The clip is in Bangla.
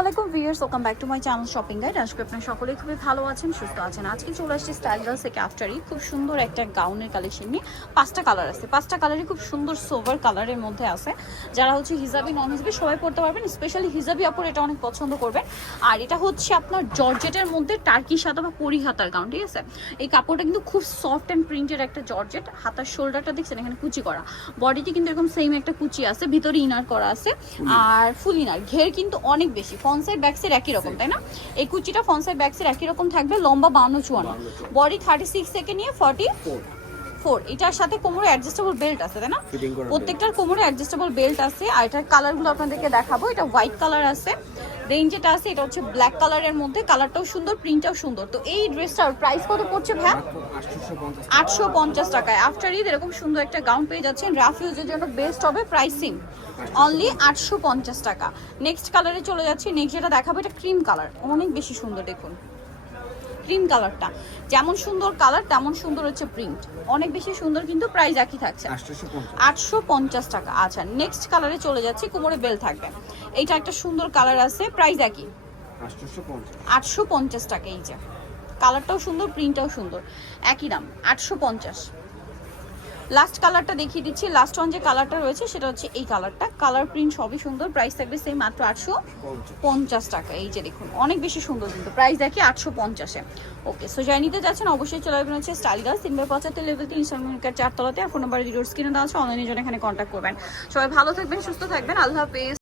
আলাইকুম viewers welcome back to my channel shopping guide. আজকে আপনারা সকলেই খুবই ভালো আছেন সুস্থ আছেন। আজকে চলে আসছি স্টাইল গার্লস থেকে আফটারই খুব সুন্দর একটা গাউনের কালেকশন নিয়ে। পাঁচটা কালার আছে। পাঁচটা কালারই খুব সুন্দর সোভার কালারের মধ্যে আছে। যারা হচ্ছে হিজাবি নন হিজাবি সবাই পড়তে পারবেন স্পেশালি হিজাবি আপুর এটা অনেক পছন্দ করবেন। আর এটা হচ্ছে আপনার জর্জেটের মধ্যে টার্কি সাদা বা পরি হাতার গাউন ঠিক আছে? এই কাপড়টা কিন্তু খুব সফট অ্যান্ড প্রিন্টের একটা জর্জেট। হাতার শোল্ডারটা দেখছেন এখানে কুচি করা। বডিতে কিন্তু এরকম সেম একটা কুচি আছে ভিতরে ইনার করা আছে। আর ফুল ইনার ঘের কিন্তু অনেক বেশি। ফ্রন্ট সাইড ব্যাক সাইড একই রকম তাই না? এই কুচিটা ফ্রন্ট সাইড ব্যাক সাইড একই রকম থাকবে লম্বা বাউন্ন চুয়ান্ন। বডি থার্টি সিক্স থেকে নিয়ে ফর্টি ফোর এটার সাথে কোমরে অ্যাডজাস্টেবল বেল্ট আছে তাই না? প্রত্যেকটার কোমরে অ্যাডজাস্টেবল বেল্ট আছে আর এটার কালারগুলো আপনাদেরকে দেখাবো। এটা হোয়াইট কালার আছে। রেঞ্জ যেটা আছে, এটা হচ্ছে ব্ল্যাক কালারের মধ্যে কালারটাও সুন্দর প্রিন্টটাও সুন্দর। তো এই ড্রেসটার প্রাইস কত পড়ছে ভাই আটশো পঞ্চাশ টাকায়। আফটার ঈদ এরকম সুন্দর একটা গাউন পেয়ে যাচ্ছেন রাফ ইউজের জন্য বেস্ট হবে প্রাইসিং অনলি আটশো পঞ্চাশ টাকা। নেক্সট কালারে চলে যাচ্ছি নেক্সট যেটা দেখাবো, এটা ক্রিম কালার অনেক বেশি সুন্দর, দেখুন। ক্রিম কালারটা। যেমন সুন্দর কালার তেমন সুন্দর হচ্ছে প্রিন্ট। অনেক বেশি সুন্দর কিন্তু প্রাইস একই থাকছে। আটশো পঞ্চাশ। টাকা। আচ্ছা নেক্সট কালারে চলে যাচ্ছি কোমরে বেল থাকবে। এইটা একটা সুন্দর কালার আছে প্রাইস একই। আটশো পঞ্চাশ। টাকা এই যে। কালারটাও সুন্দর প্রিন্টটাও সুন্দর। একই দাম আটশো পঞ্চাশ লাস্ট কালারটা দেখিয়ে দিচ্ছি। লাস্ট ওয়ান যে কালারটা রয়েছে, সেটা হচ্ছে এই কালারটা কালার প্রিন্ট সবই সুন্দর প্রাইস থাকবে সেই মাত্র আটশো পঞ্চাশ টাকা। এই যে দেখুন, অনেক বেশি সুন্দর কিন্তু প্রাইস দেখি আটশো পঞ্চাশে। ওকে সো যাই নিতে যাচ্ছেন, অবশ্যই চলে আসবেন হচ্ছে স্টাইল গার্লস তিনবার পঁচাত্তর লেভেল তিন ইসলামিকার চারতলাতে। আর ফোন নাম্বার জিরো স্ক্রিনে দেওয়া আছে অনলাইনে জন্য এখানে কন্ট্যাক্ট করবেন। সবাই ভালো থাকবেন, সুস্থ থাকবেন। আল্লাহ হাফেজ।